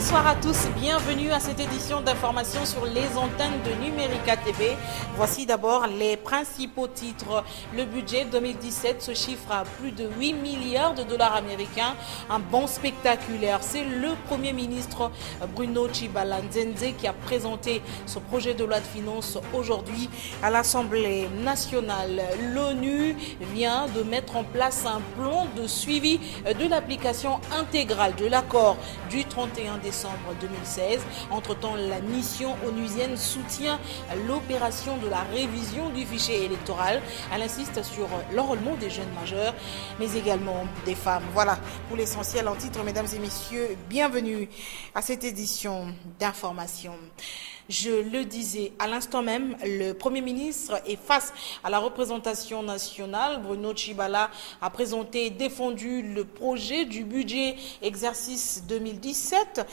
Bonsoir à tous, bienvenue à cette édition d'information sur les antennes de Numérica TV. Voici d'abord les principaux titres. Le budget 2017 se chiffre à plus de 8 milliards de dollars américains, un bond spectaculaire. C'est le Premier ministre Bruno Tshibala-Nzenze qui a présenté ce projet de loi de finances aujourd'hui à l'Assemblée nationale. L'ONU vient de mettre en place un plan de suivi de l'application intégrale de l'accord du 31 décembre 2016. Entre-temps, la mission onusienne soutient l'opération de la révision du fichier électoral. Elle insiste sur l'enrôlement des jeunes majeurs, mais également des femmes. Voilà pour l'essentiel en titre, mesdames et messieurs. Bienvenue à cette édition d'information. Je le disais à l'instant même, le Premier ministre est face à la représentation nationale. Bruno Tshibala a présenté et défendu le projet du budget exercice 2017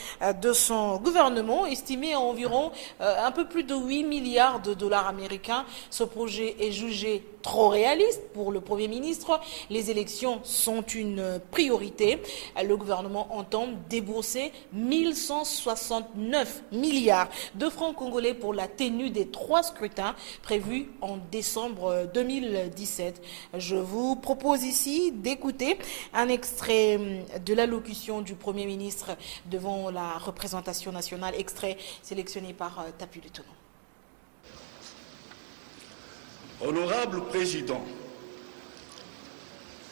de son gouvernement, estimé à environ un peu plus de 8 milliards de dollars américains. Ce projet est jugé trop réaliste pour le Premier ministre. Les élections sont une priorité. Le gouvernement entend débourser 1169 milliards de francs congolais pour la tenue des 3 scrutins prévus en décembre 2017. Je vous propose ici d'écouter un extrait de l'allocution du Premier ministre devant la représentation nationale, extrait sélectionné par Tapi Lutono. Honorable Président,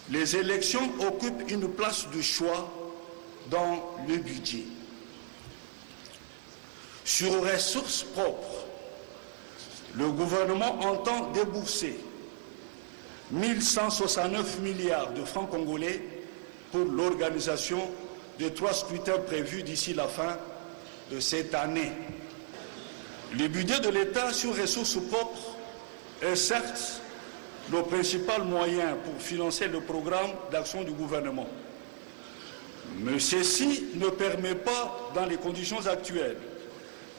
les élections occupent une place de choix dans le budget. Sur ressources propres, le gouvernement entend débourser 1169 milliards de francs congolais pour l'organisation de 3 scrutins prévus d'ici la fin de cette année. Le budget de l'État sur ressources propres est certes le principal moyen pour financer le programme d'action du gouvernement. Mais ceci ne permet pas, dans les conditions actuelles,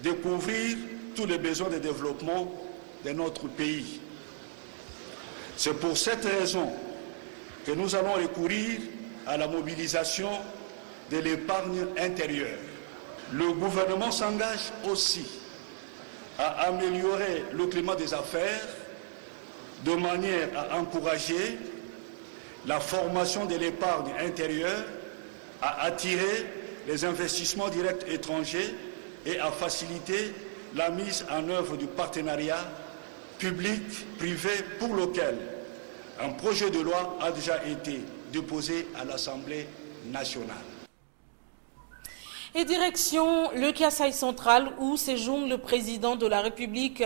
de couvrir tous les besoins de développement de notre pays. C'est pour cette raison que nous allons recourir à la mobilisation de l'épargne intérieure. Le gouvernement s'engage aussi à améliorer le climat des affaires de manière à encourager la formation de l'épargne intérieure, à attirer les investissements directs étrangers et à faciliter la mise en œuvre du partenariat public-privé pour lequel un projet de loi a déjà été déposé à l'Assemblée nationale. Et direction le Kasaï central où séjourne le président de la République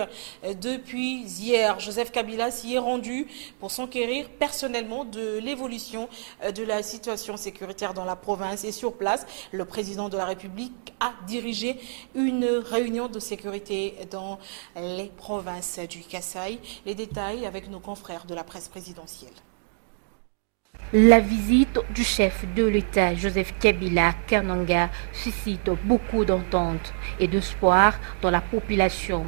depuis hier. Joseph Kabila s'y est rendu pour s'enquérir personnellement de l'évolution de la situation sécuritaire dans la province. Et sur place, le président de la République a dirigé une réunion de sécurité dans les provinces du Kasaï. Les détails avec nos confrères de la presse présidentielle. La visite du chef de l'État, Joseph Kabila, à Kananga, suscite beaucoup d'entente et d'espoir dans la population.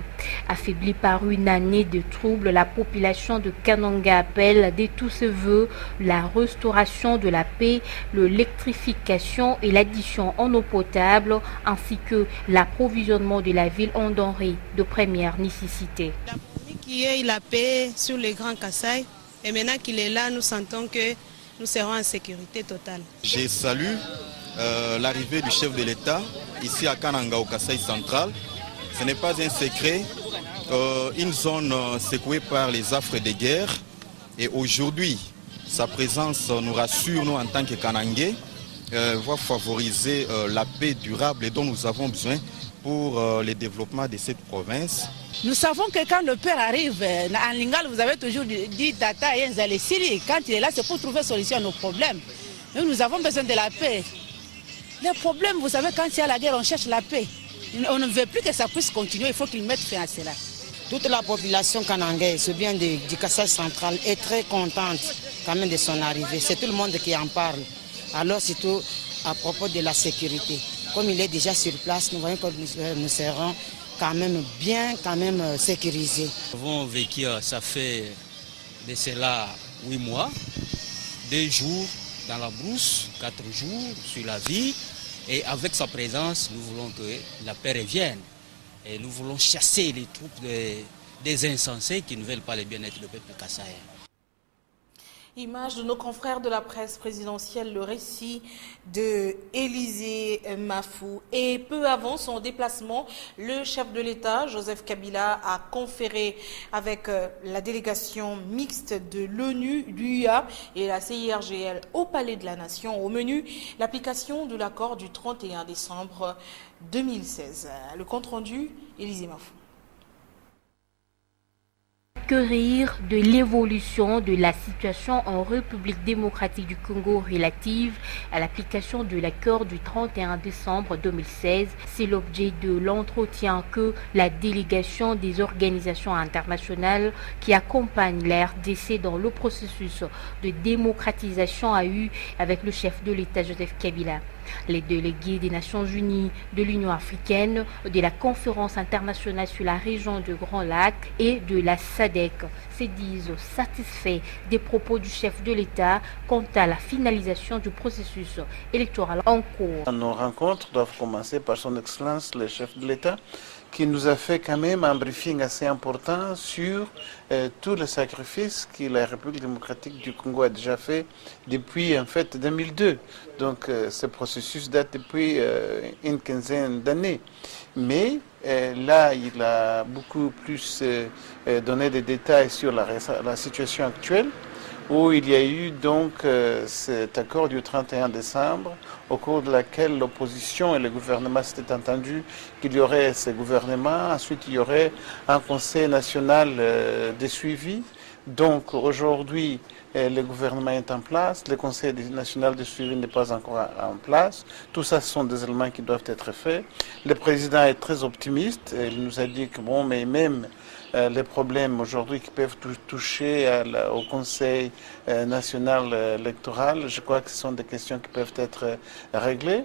Affaiblie par une année de troubles, la population de Kananga appelle de tous ses voeux la restauration de la paix, l'électrification et l'addition en eau potable, ainsi que l'approvisionnement de la ville en denrées de première nécessité. Qui est la paix sur les Grands Kasaï, et maintenant qu'il est là, nous sentons que nous serons en sécurité totale. Je salue l'arrivée du chef de l'État ici à Kananga au Kasaï central. Ce n'est pas un secret, une zone secouée par les affres de guerre. Et aujourd'hui, sa présence nous rassure, nous en tant que Kanangais, va favoriser la paix durable dont nous avons besoin pour le développement de cette province. Nous savons que quand le Père arrive, en Lingala, vous avez toujours dit Tata et Nzale Siri. Quand il est là, c'est pour trouver solution à nos problèmes. Nous avons besoin de la paix. Les problèmes, vous savez, quand il y a la guerre, on cherche la paix. On ne veut plus que ça puisse continuer, il faut qu'ils mettent fin à cela. Toute la population kanangaise, bien du Kasaï central, est très contente quand même de son arrivée. C'est tout le monde qui en parle. Alors surtout à propos de la sécurité. Comme il est déjà sur place, nous voyons que nous serons quand même bien, sécurisés. Nous avons vécu, ça fait de cela 8 mois, 2 jours dans la brousse, 4 jours sur la vie. Et avec sa présence, nous voulons que la paix revienne. Et nous voulons chasser les troupes des insensés qui ne veulent pas le bien-être du peuple kassaïen. Image de nos confrères de la presse présidentielle, le récit de Élysée Mafou. Et peu avant son déplacement, le chef de l'État, Joseph Kabila, a conféré avec la délégation mixte de l'ONU, l'UA et la CIRGL au Palais de la Nation. Au menu, l'application de l'accord du 31 décembre 2016. Le compte-rendu, Élysée Mafou. Que rire de l'évolution de la situation en République démocratique du Congo relative à l'application de l'accord du 31 décembre 2016. C'est l'objet de l'entretien que la délégation des organisations internationales qui accompagnent la RDC dans le processus de démocratisation a eu avec le chef de l'État Joseph Kabila. Les délégués des Nations Unies, de l'Union africaine, de la Conférence internationale sur la région du Grand Lac et de la SADC se disent satisfaits des propos du chef de l'État quant à la finalisation du processus électoral en cours. Nos rencontres doivent commencer par son Excellence, le chef de l'État, qui nous a fait quand même un briefing assez important sur tous les sacrifices que la République démocratique du Congo a déjà fait depuis en fait 2002. Donc ce processus date depuis une quinzaine d'années. Mais là, il a beaucoup plus donné des détails sur la situation actuelle, où il y a eu donc cet accord du 31 décembre, au cours de laquelle l'opposition et le gouvernement s'étaient entendus qu'il y aurait ce gouvernement, ensuite il y aurait un conseil national de suivi. Donc aujourd'hui, le gouvernement est en place, le conseil national de suivi n'est pas encore en place. Tout ça, ce sont des éléments qui doivent être faits. Le président est très optimiste, il nous a dit que bon, mais même les problèmes aujourd'hui qui peuvent toucher au Conseil national électoral, je crois que ce sont des questions qui peuvent être réglées.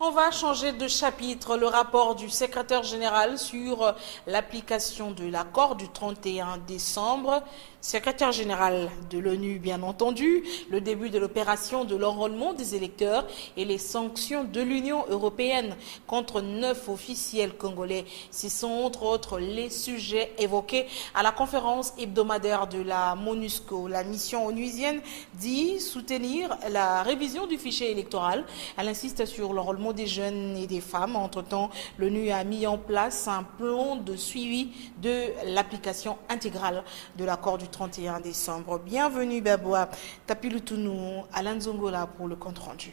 On va changer de chapitre. Le rapport du secrétaire général sur l'application de l'accord du 31 décembre. Secrétaire général de l'ONU, bien entendu, le début de l'opération de l'enrôlement des électeurs et les sanctions de l'Union européenne contre 9 officiels congolais. Ce sont entre autres les sujets évoqués à la conférence hebdomadaire de la MONUSCO. La mission onusienne dit soutenir la révision du fichier électoral. Elle insiste sur l'enrôlement des jeunes et des femmes. Entre-temps, l'ONU a mis en place un plan de suivi de l'application intégrale de l'accord du 31 décembre. Bienvenue Baboua Tapilutunu, Alain Zongola pour le compte-rendu.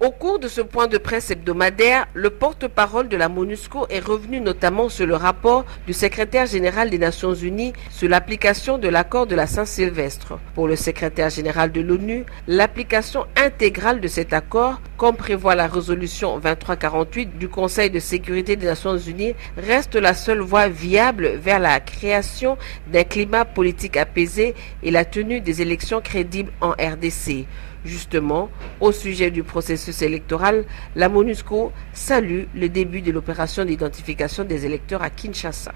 Au cours de ce point de presse hebdomadaire, le porte-parole de la MONUSCO est revenu notamment sur le rapport du secrétaire général des Nations Unies sur l'application de l'accord de la Saint-Sylvestre. Pour le secrétaire général de l'ONU, l'application intégrale de cet accord, comme prévoit la résolution 2348 du Conseil de sécurité des Nations Unies, reste la seule voie viable vers la création d'un climat politique apaisé et la tenue des élections crédibles en RDC. Justement, au sujet du processus électoral, la MONUSCO salue le début de l'opération d'identification des électeurs à Kinshasa.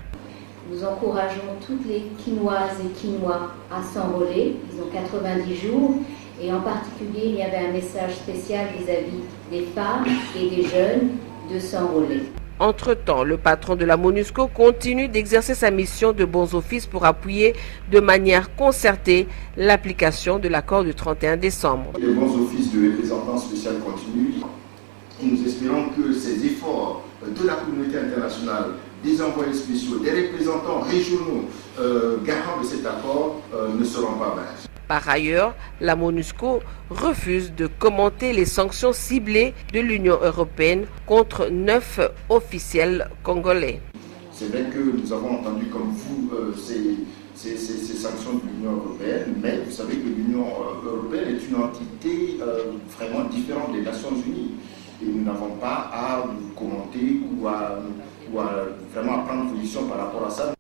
Nous encourageons toutes les Quinoises et Quinois à s'enrôler. Ils ont 90 jours et en particulier, il y avait un message spécial vis-à-vis des femmes et des jeunes de s'enrôler. Entre-temps, le patron de la MONUSCO continue d'exercer sa mission de bons offices pour appuyer de manière concertée l'application de l'accord du 31 décembre. Les bons offices de représentants spéciaux continuent et nous espérons que ces efforts de la communauté internationale, des envoyés spéciaux, des représentants régionaux garants de cet accord ne seront pas vains. Par ailleurs, la MONUSCO refuse de commenter les sanctions ciblées de l'Union européenne contre 9 officiels congolais. C'est vrai que nous avons entendu comme vous ces sanctions de l'Union européenne, mais vous savez que l'Union européenne est une entité vraiment différente des Nations Unies. Et nous n'avons pas à commenter ou à vraiment prendre position par rapport à ça.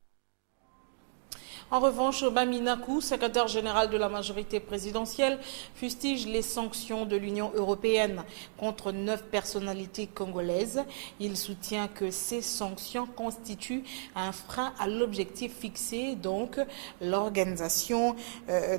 En revanche, Maminakou, secrétaire général de la majorité présidentielle, fustige les sanctions de l'Union européenne contre 9 personnalités congolaises. Il soutient que ces sanctions constituent un frein à l'objectif fixé, donc l'organisation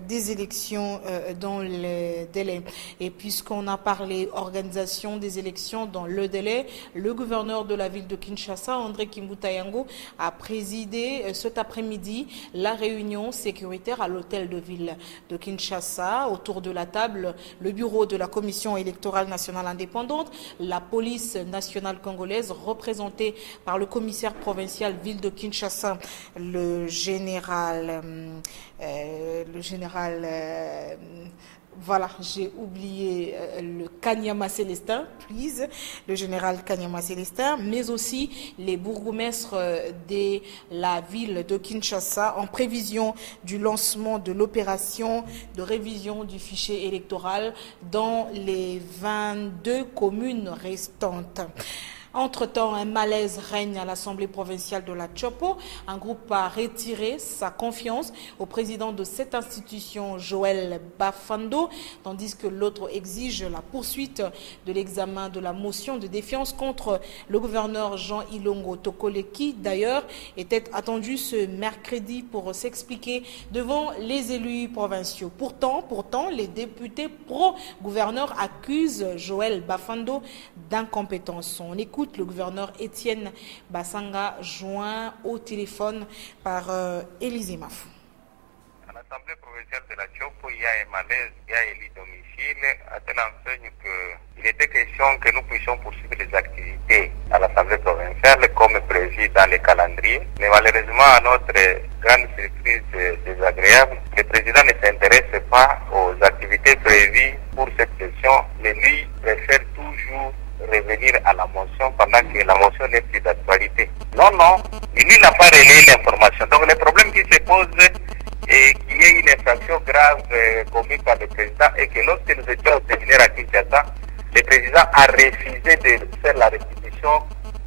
des élections dans le délai. Et puisqu'on a parlé organisation des élections dans le délai, le gouverneur de la ville de Kinshasa, André Kimbuta Yango, a présidé cet après-midi la réunion sécuritaire à l'hôtel de ville de Kinshasa. Autour de la table, le bureau de la Commission électorale nationale indépendante, la police nationale congolaise représentée par le commissaire provincial ville de Kinshasa, le général voilà, j'ai oublié le Kanyama Célestin, le général Kanyama Célestin, mais aussi les bourgmestres de la ville de Kinshasa en prévision du lancement de l'opération de révision du fichier électoral dans les 22 communes restantes. Entre-temps, un malaise règne à l'Assemblée provinciale de la Chopo. Un groupe a retiré sa confiance au président de cette institution, Joël Bafando, tandis que l'autre exige la poursuite de l'examen de la motion de défiance contre le gouverneur Jean Ilongo Tokole, qui d'ailleurs était attendu ce mercredi pour s'expliquer devant les élus provinciaux. Pourtant, les députés pro-gouverneur accusent Joël Bafando d'incompétence. On écoute le gouverneur Étienne Bassanga, joint au téléphone par Élisée Mafou. À l'Assemblée provinciale de la Chopo, il y a un malaise, il y a élu domicile, à telle enseigne qu'il était question que nous puissions poursuivre les activités à l'Assemblée provinciale comme prévu dans les calendriers. Mais malheureusement, à notre grande surprise désagréable, le président ne s'intéresse pas aux activités prévues pour cette session, mais lui préfère toujours revenir à la motion pendant que la motion n'est plus d'actualité. Non, lui n'a pas relayé l'information. Donc le problème qui se pose est qu'il y ait une infraction grave commise par le président et que lorsque nous étions au séminaire à Kinshasa, le président a refusé de faire la restitution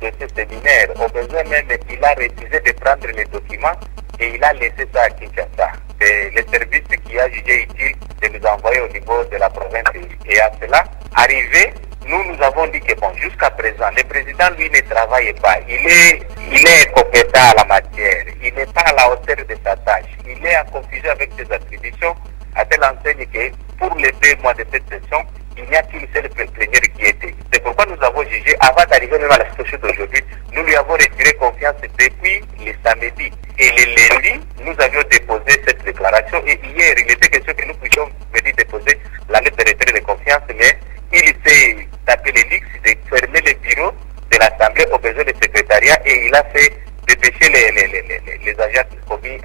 de ce séminaire. Au besoin même, il a refusé de prendre les documents et il a laissé ça à Kinshasa. C'est le service qui a jugé utile de nous envoyer au niveau de la province. Et à cela, arrivé, nous avons dit que bon, jusqu'à présent, le président, lui, ne travaille pas. Il est incompétent à la matière. Il n'est pas à la hauteur de sa tâche. Il est en confusion avec ses attributions, à telle enseigne que pour les 2 mois de cette session, il n'y a qu'une seule plénière qui était. C'est pourquoi nous avons jugé, avant d'arriver même à la situation d'aujourd'hui, nous lui avons retiré confiance depuis le samedi. Et le lundi, nous avions déposé cette déclaration. Et hier, il était question que nous puissions venir déposer la lettre de retrait de confiance, mais il s'est tapé les lix de fermer le bureau de l'Assemblée au besoin du secrétariat et il a fait dépêcher les agents commis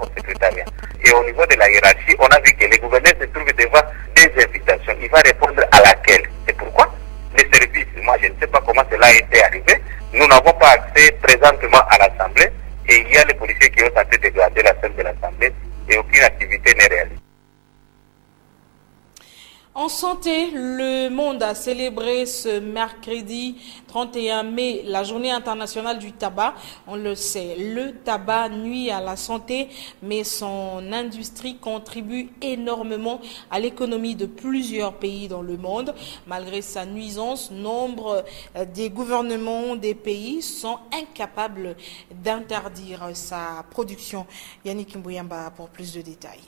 au secrétariat. Et au niveau de la hiérarchie, on a vu que le gouverneur se trouve devant des invitations. Il va répondre à laquelle. C'est pourquoi les services, moi je ne sais pas comment cela a été arrivé, nous n'avons pas accès présentement à l'Assemblée et il y a les policiers qui ont tenté de garder la salle de l'Assemblée et aucune activité n'est réalisée. En santé, le monde a célébré ce mercredi 31 mai la journée internationale du tabac. On le sait, le tabac nuit à la santé, mais son industrie contribue énormément à l'économie de plusieurs pays dans le monde. Malgré sa nuisance, nombre des gouvernements des pays sont incapables d'interdire sa production. Yannick Mbouyamba pour plus de détails.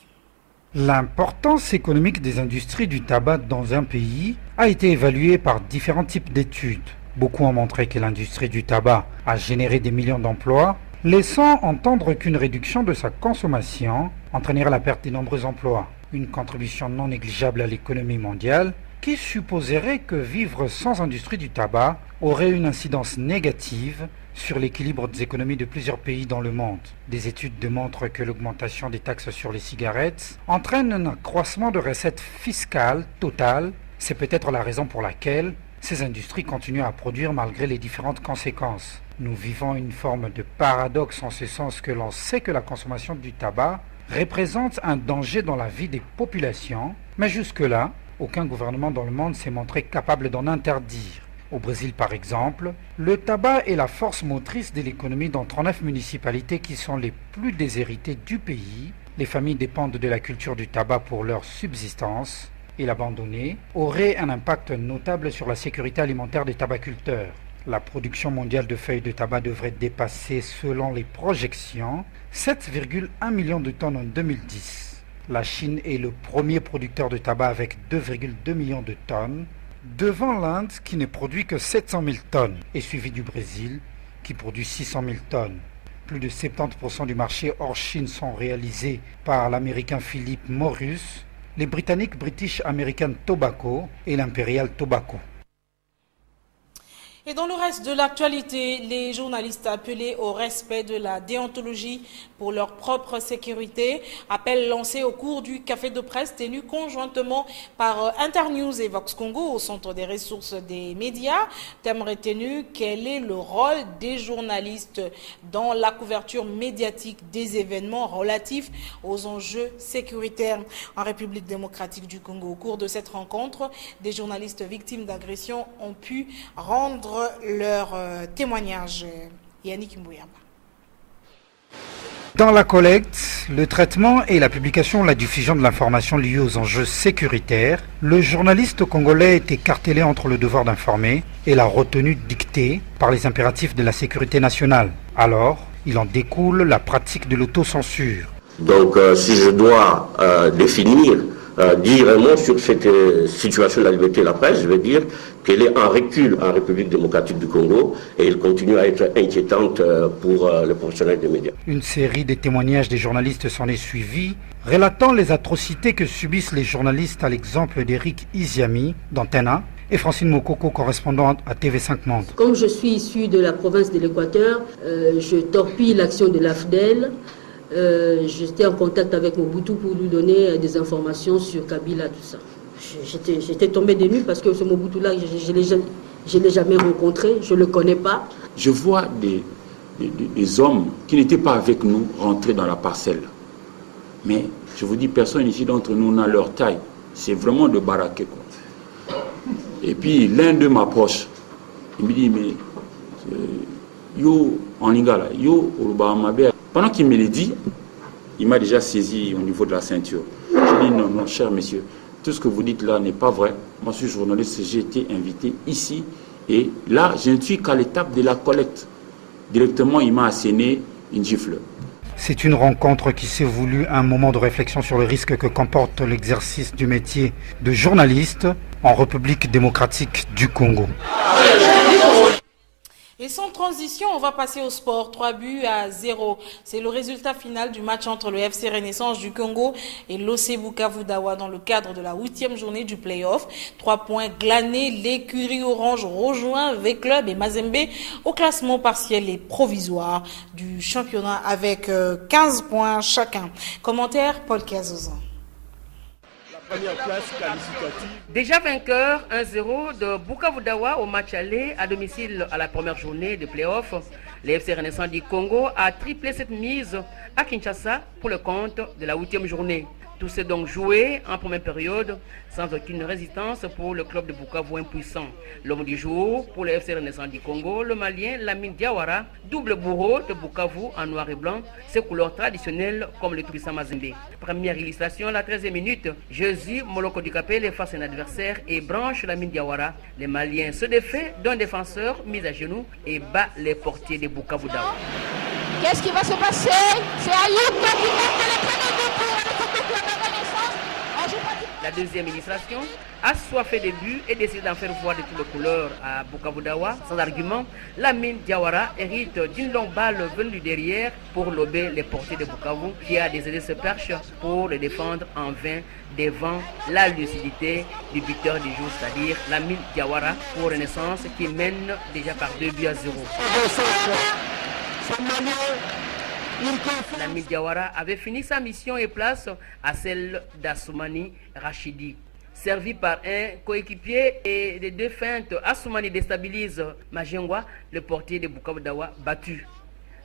L'importance économique des industries du tabac dans un pays a été évaluée par différents types d'études. Beaucoup ont montré que l'industrie du tabac a généré des millions d'emplois, laissant entendre qu'une réduction de sa consommation entraînerait la perte de nombreux emplois. Une contribution non négligeable à l'économie mondiale qui supposerait que vivre sans industrie du tabac aurait une incidence négative sur l'équilibre des économies de plusieurs pays dans le monde. Des études démontrent que l'augmentation des taxes sur les cigarettes entraîne un accroissement de recettes fiscales totales. C'est peut-être la raison pour laquelle ces industries continuent à produire malgré les différentes conséquences. Nous vivons une forme de paradoxe en ce sens que l'on sait que la consommation du tabac représente un danger dans la vie des populations, mais jusque-là, aucun gouvernement dans le monde s'est montré capable d'en interdire. Au Brésil, par exemple, le tabac est la force motrice de l'économie dans 39 municipalités qui sont les plus déshéritées du pays. Les familles dépendent de la culture du tabac pour leur subsistance et l'abandonner aurait un impact notable sur la sécurité alimentaire des tabaculteurs. La production mondiale de feuilles de tabac devrait dépasser, selon les projections, 7,1 millions de tonnes en 2010. La Chine est le premier producteur de tabac avec 2,2 millions de tonnes, devant l'Inde qui ne produit que 700 000 tonnes et suivi du Brésil qui produit 600 000 tonnes. Plus de 70% du marché hors Chine sont réalisés par l'Américain Philip Morris, les Britanniques British American Tobacco et l'Imperial Tobacco. Et dans le reste de l'actualité, les journalistes appelés au respect de la déontologie pour leur propre sécurité, appel lancé au cours du café de presse tenu conjointement par Internews et Vox Congo au centre des ressources des médias. Thème retenu, quel est le rôle des journalistes dans la couverture médiatique des événements relatifs aux enjeux sécuritaires en République démocratique du Congo. Au cours de cette rencontre, des journalistes victimes d'agressions ont pu rendre leur témoignage. Yannick Mbouyamba. Dans la collecte, le traitement et la publication, la diffusion de l'information liée aux enjeux sécuritaires, le journaliste congolais est écartelé entre le devoir d'informer et la retenue dictée par les impératifs de la sécurité nationale. Alors, il en découle la pratique de l'autocensure. Donc, si je dois dire un mot sur cette situation de la liberté de la presse, je vais dire qu'elle est en recul en République démocratique du Congo et elle continue à être inquiétante pour les professionnels des médias. Une série de témoignages des journalistes s'en est suivie, relatant les atrocités que subissent les journalistes à l'exemple d'Éric Iziami d'Antena et Francine Mokoko, correspondante à TV5 Monde. Comme je suis issu de la province de l'Équateur, je torpille l'action de l'AFDEL. J'étais en contact avec Mobutu pour lui donner des informations sur Kabila, tout ça. J'étais tombé de nuit parce que ce Mobutu-là, je ne l'ai jamais rencontré, je ne le connais pas. Je vois des hommes qui n'étaient pas avec nous rentrer dans la parcelle. Mais je vous dis, personne ici d'entre nous n'a leur taille. C'est vraiment de baraquer, quoi. Et puis l'un d'eux m'approche. Il me dit, mais yo, en lingala, yo, Oluba. Pendant qu'il me l'a dit, il m'a déjà saisi au niveau de la ceinture. Je dis non, non, cher monsieur, tout ce que vous dites là n'est pas vrai. Moi, je suis journaliste, j'ai été invité ici. Et là, je ne suis qu'à l'étape de la collecte. Directement, il m'a asséné une gifle. C'est une rencontre qui s'est voulue un moment de réflexion sur le risque que comporte l'exercice du métier de journaliste en République démocratique du Congo. Et sans transition, on va passer au sport. 3-0. C'est le résultat final du match entre le FC Renaissance du Congo et l'OC Bukavu Dawa dans le cadre de la 8e journée du play-off. 3 points glanés. L'écurie orange rejoint V-Club et Mazembe au classement partiel et provisoire du championnat avec 15 points chacun. Commentaire, Paul Kazozan. Déjà vainqueur 1-0 de Bukavu Dawa au match aller à domicile à la première journée de play-off, le FC Renaissance du Congo a triplé cette mise à Kinshasa pour le compte de la 8e journée. Tout s'est donc joué en première période sans aucune résistance pour le club de Bukavu impuissant. L'homme du jour pour le FC Renaissance du Congo, le Malien Lamine Diawara, double bourreau de Bukavu en noir et blanc, ses couleurs traditionnelles comme le tout-puissant Mazembe. Première illustration, la 13e minute, Jésus Moloko Dukapele face à un adversaire et branche Lamine Diawara. Les Maliens se défait d'un défenseur mis à genoux et bat les portiers de Bukavu Dawa. Qu'est-ce qui va se passer? C'est Ayoub qui marque le premier but pour la Renaissance. La deuxième illustration, assoiffé des buts et décide d'en faire voir de toutes les couleurs à Bukavu Dawa. Sans argument, Lamine Diawara hérite d'une longue balle venue du derrière pour lober les portiers de Bukavu qui a décidé de se perche pour le défendre en vain devant la lucidité du buteur du jour, c'est-à-dire Lamine Diawara pour Renaissance qui mène déjà par 2-0. Lamine Diawara avait fini sa mission et place à celle d'Assoumani Rachidi. Servi par un coéquipier et les deux feintes, Assoumani déstabilise Majengwa, le portier de Bukavu Dawa, battu.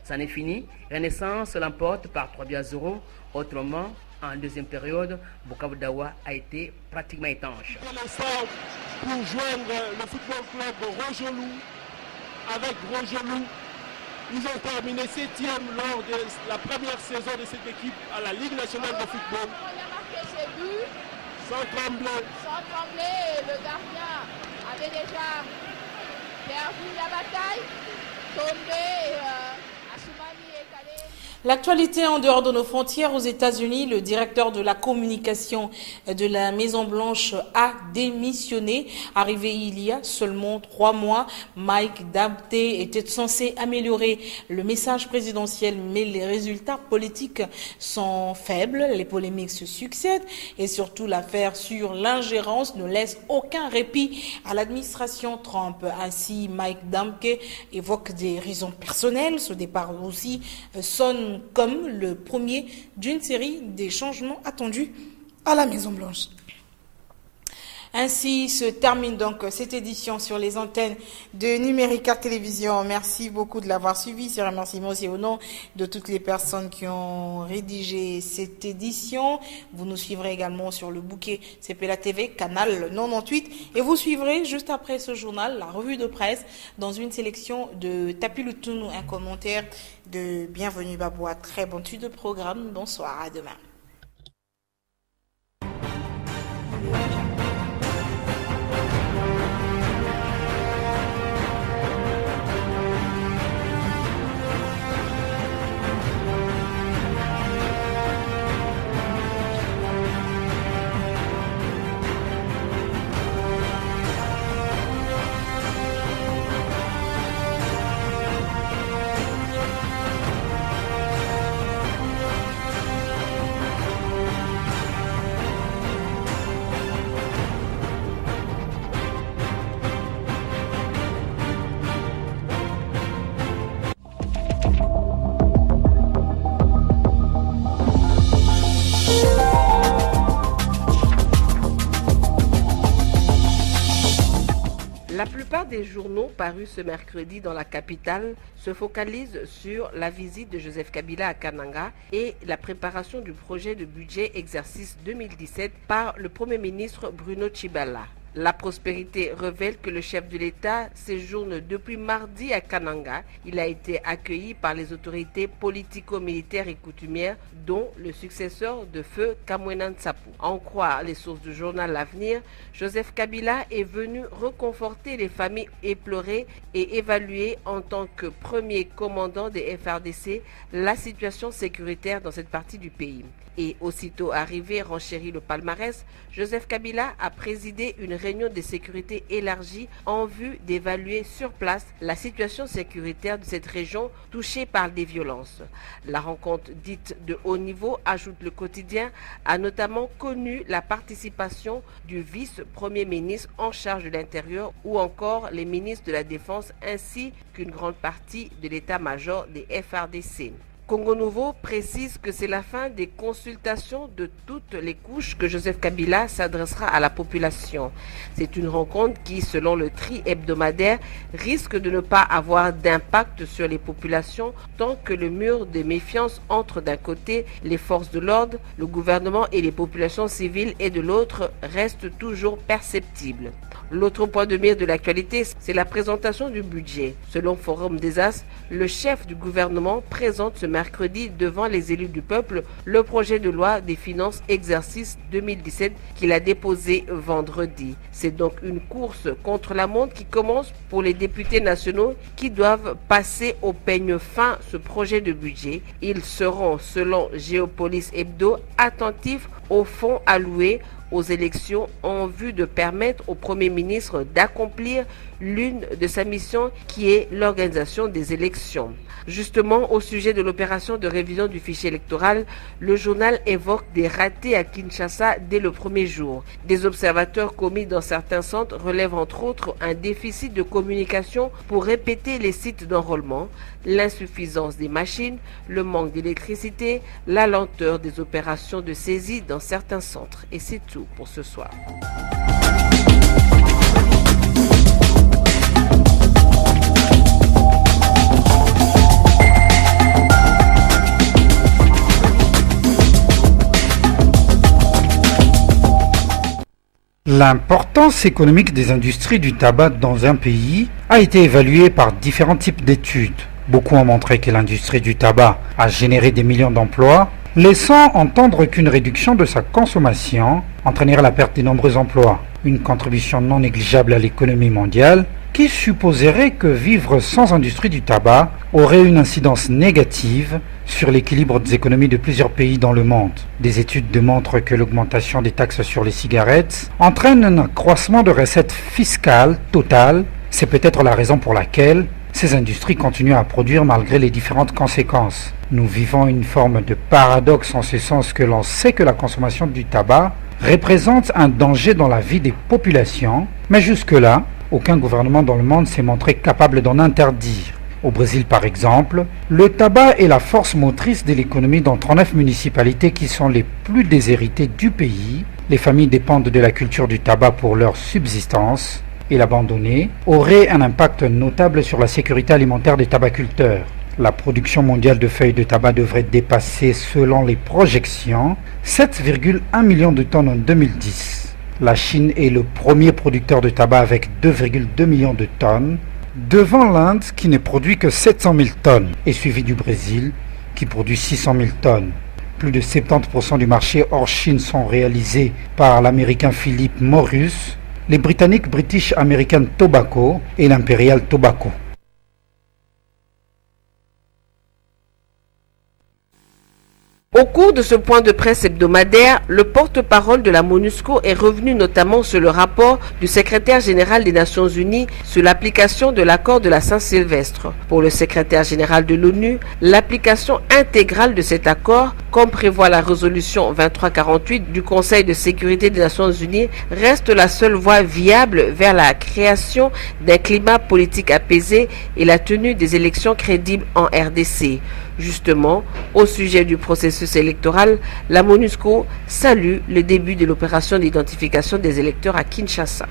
Ça n'est fini, Renaissance l'emporte par 3-0. Autrement, en deuxième période, Bukavu Dawa a été pratiquement étanche. pour joindre le football club de Rogelou. Avec Rogelou, ils ont terminé 7e lors de la première saison de cette équipe à la Ligue nationale de football. On a marqué ses buts. Sans trembler. Sans trembler, le gardien avait déjà perdu la bataille, tombé, Assoumani est allé. L'actualité en dehors de nos frontières aux États-Unis, le directeur de la communication de la Maison-Blanche a démissionné. Arrivé il y a seulement 3 mois, Mike Dante était censé améliorer le message présidentiel, mais les résultats politiques sont faibles, les polémiques se succèdent et surtout l'affaire sur l'ingérence ne laisse aucun répit à l'administration Trump. Ainsi, Mike Dante évoque des raisons personnelles. Ce départ aussi sonne comme le premier d'une série des changements attendus à la Maison-Blanche. Ainsi se termine donc cette édition sur les antennes de Numérica Télévision. Merci beaucoup de l'avoir suivi. Ce remerciement aussi au nom de toutes les personnes qui ont rédigé cette édition. Vous nous suivrez également sur le bouquet CPLA TV, canal 98. Et vous suivrez juste après ce journal, la revue de presse, dans une sélection de Tapi Lutunou, un commentaire de Bienvenue Baboua. Très bonne suite de programme. Bonsoir, à demain. La plupart des journaux parus ce mercredi dans la capitale se focalisent sur la visite de Joseph Kabila à Kananga et la préparation du projet de budget exercice 2017 par le Premier ministre Bruno Tshibala. La prospérité révèle que le chef de l'État séjourne depuis mardi à Kananga. Il a été accueilli par les autorités politico-militaires et coutumières, dont le successeur de feu Kamwena Nsapu. À en croire les sources du journal L'Avenir, Joseph Kabila est venu reconforter les familles éplorées et évaluer en tant que premier commandant des FRDC la situation sécuritaire dans cette partie du pays. Et aussitôt arrivé, renchérit le palmarès, Joseph Kabila a présidé une réunion de sécurité élargie en vue d'évaluer sur place la situation sécuritaire de cette région touchée par des violences. La rencontre dite de haut niveau, ajoute le quotidien, a notamment connu la participation du vice-premier ministre en charge de l'Intérieur ou encore les ministres de la Défense ainsi qu'une grande partie de l'état-major des FRDC. Congo Nouveau précise que c'est la fin des consultations de toutes les couches que Joseph Kabila s'adressera à la population. C'est une rencontre qui, selon le tri hebdomadaire, risque de ne pas avoir d'impact sur les populations tant que le mur de méfiance entre d'un côté les forces de l'ordre, le gouvernement et les populations civiles et de l'autre reste toujours perceptible. L'autre point de mire de l'actualité, c'est la présentation du budget. Selon Forum des As, le chef du gouvernement présente ce mercredi devant les élus du peuple le projet de loi des finances exercice 2017 qu'il a déposé vendredi. C'est donc une course contre la montre qui commence pour les députés nationaux qui doivent passer au peigne fin ce projet de budget. Ils seront, selon Géopolis Hebdo, attentifs aux fonds alloués aux élections en vue de permettre au Premier ministre d'accomplir l'une de sa mission qui est l'organisation des élections. Justement, au sujet de l'opération de révision du fichier électoral, le journal évoque des ratés à Kinshasa dès le premier jour. Des observateurs commis dans certains centres relèvent entre autres un déficit de communication pour répéter les sites d'enrôlement, l'insuffisance des machines, le manque d'électricité, la lenteur des opérations de saisie dans certains centres. Et c'est tout pour ce soir. La L'importance économique des industries du tabac dans un pays a été évaluée par différents types d'études. Beaucoup ont montré que l'industrie du tabac a généré des millions d'emplois, laissant entendre qu'une réduction de sa consommation entraînerait la perte de nombreux emplois. Une contribution non négligeable à l'économie mondiale qui supposerait que vivre sans industrie du tabac aurait une incidence négative sur l'équilibre des économies de plusieurs pays dans le monde. Des études démontrent que l'augmentation des taxes sur les cigarettes entraîne un accroissement de recettes fiscales totales. C'est peut-être la raison pour laquelle ces industries continuent à produire malgré les différentes conséquences. Nous vivons une forme de paradoxe en ce sens que l'on sait que la consommation du tabac représente un danger dans la vie des populations, mais jusque-là, aucun gouvernement dans le monde s'est montré capable d'en interdire. Au Brésil, par exemple, le tabac est la force motrice de l'économie dans 39 municipalités qui sont les plus déshéritées du pays. Les familles dépendent de la culture du tabac pour leur subsistance et l'abandonner aurait un impact notable sur la sécurité alimentaire des tabaculteurs. La production mondiale de feuilles de tabac devrait dépasser, selon les projections, 7,1 millions de tonnes en 2010. La Chine est le premier producteur de tabac avec 2,2 millions de tonnes, devant l'Inde qui ne produit que 700 000 tonnes, et suivi du Brésil qui produit 600 000 tonnes. Plus de 70% du marché hors Chine sont réalisés par l'Américain Philip Morris, les Britanniques British American Tobacco et l'Imperial Tobacco. Au cours de ce point de presse hebdomadaire, le porte-parole de la MONUSCO est revenu notamment sur le rapport du secrétaire général des Nations Unies sur l'application de l'accord de la Saint-Sylvestre. Pour le secrétaire général de l'ONU, l'application intégrale de cet accord, comme prévoit la résolution 2348 du Conseil de sécurité des Nations Unies, reste la seule voie viable vers la création d'un climat politique apaisé et la tenue des élections crédibles en RDC. Justement, au sujet du processus électoral, la MONUSCO salue le début de l'opération d'identification des électeurs à Kinshasa.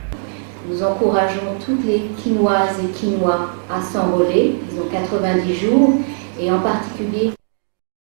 Nous encourageons toutes les Quinoises et Quinois à s'enrôler. Ils ont 90 jours et en particulier